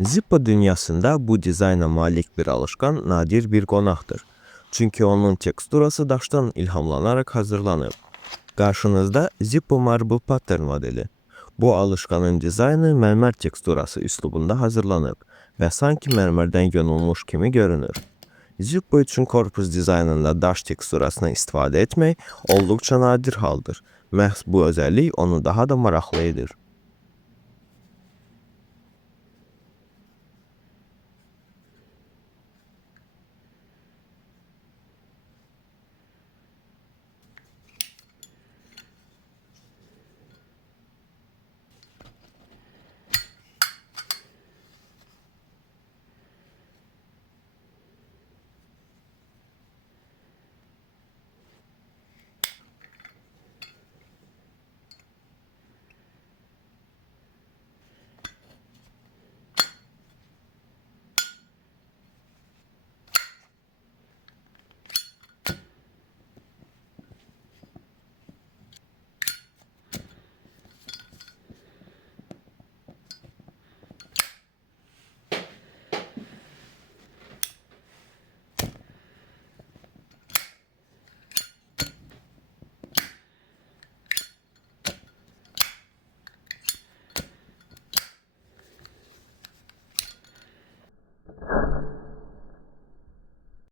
Zippo dünyasında bu dizayna malik bir alışkan nadir bir qonaqdır. Çünkü onun teksturası daşdan ilhamlanarak hazırlanıb. Qarşınızda Zippo Marble Pattern modeli. Bu alışkanın dizaynı mərmər teksturası üslubunda hazırlanıb və sanki mərmərdən yonulmuş kimi görünür. Zippo üçün korpus dizaynında daş teksturasını istifadə etmək olduqca nadir haldır. Məhz bu özəllik onu daha da maraqlı edir.